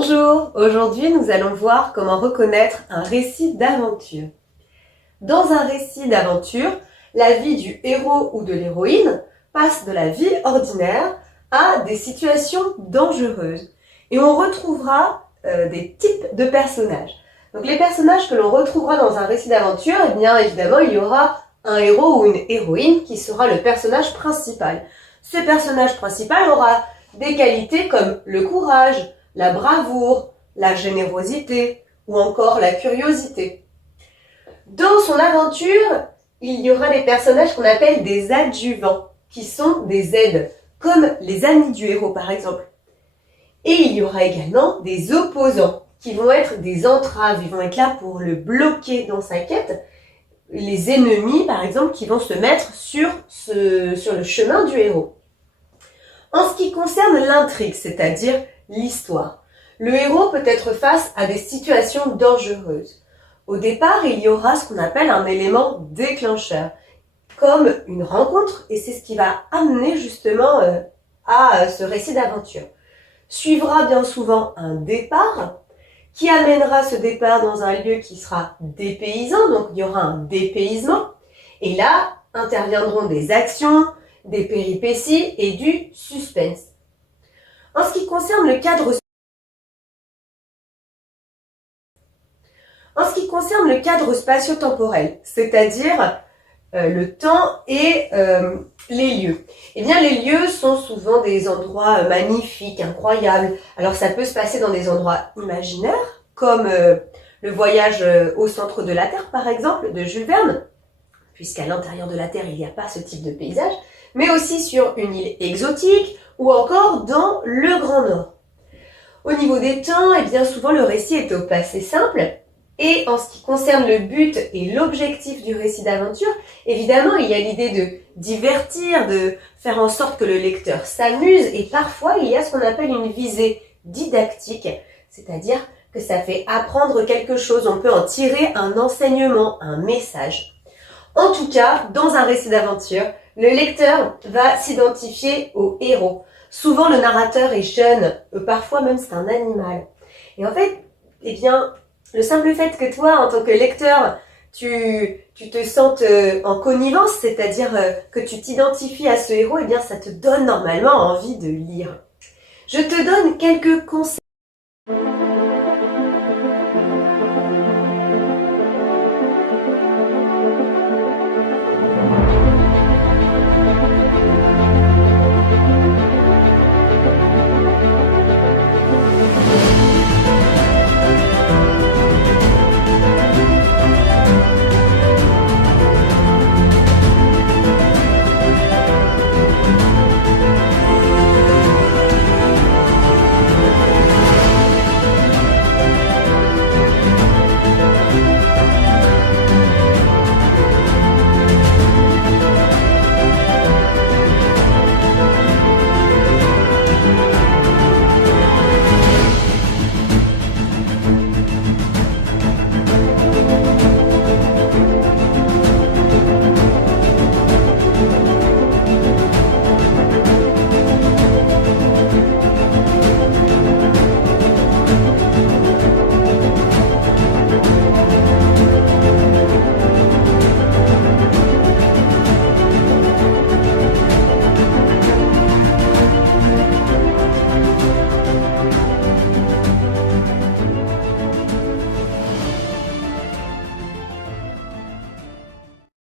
Bonjour, aujourd'hui nous allons voir comment reconnaître un récit d'aventure. Dans un récit d'aventure, la vie du héros ou de l'héroïne passe de la vie ordinaire à des situations dangereuses. Et on retrouvera des types de personnages. Donc les personnages que l'on retrouvera dans un récit d'aventure, eh bien évidemment il y aura un héros ou une héroïne qui sera le personnage principal. Ce personnage principal aura des qualités comme le courage, la bravoure, la générosité ou encore la curiosité. Dans son aventure, il y aura des personnages qu'on appelle des adjuvants, qui sont des aides, comme les amis du héros par exemple. Et il y aura également des opposants, qui vont être des entraves, ils vont être là pour le bloquer dans sa quête. Les ennemis par exemple qui vont se mettre sur le chemin du héros. En ce qui concerne l'intrigue, c'est-à-dire l'histoire, le héros peut être face à des situations dangereuses. Au départ, il y aura ce qu'on appelle un élément déclencheur, comme une rencontre, et c'est ce qui va amener justement à ce récit d'aventure. Suivra bien souvent un départ, qui amènera ce départ dans un lieu qui sera dépaysant, donc il y aura un dépaysement, et là interviendront des actions, des péripéties et du suspense. En ce qui concerne le cadre spatio-temporel, c'est-à-dire le temps et les lieux. Eh bien, les lieux sont souvent des endroits magnifiques, incroyables. Alors, ça peut se passer dans des endroits imaginaires, comme le voyage au centre de la Terre, par exemple, de Jules Verne, puisqu'à l'intérieur de la Terre, il n'y a pas ce type de paysage, mais aussi sur une île exotique ou encore dans le Grand Nord. Au niveau des temps, eh bien souvent le récit est au passé simple, et en ce qui concerne le but et l'objectif du récit d'aventure, évidemment il y a l'idée de divertir, de faire en sorte que le lecteur s'amuse, et parfois il y a ce qu'on appelle une visée didactique, c'est-à-dire que ça fait apprendre quelque chose, on peut en tirer un enseignement, un message. En tout cas, dans un récit d'aventure, le lecteur va s'identifier au héros. Souvent, le narrateur est jeune, parfois même c'est un animal. Et en fait, eh bien, le simple fait que toi, en tant que lecteur, tu te sentes en connivence, c'est-à-dire que tu t'identifies à ce héros, eh bien, ça te donne normalement envie de lire. Je te donne quelques conseils.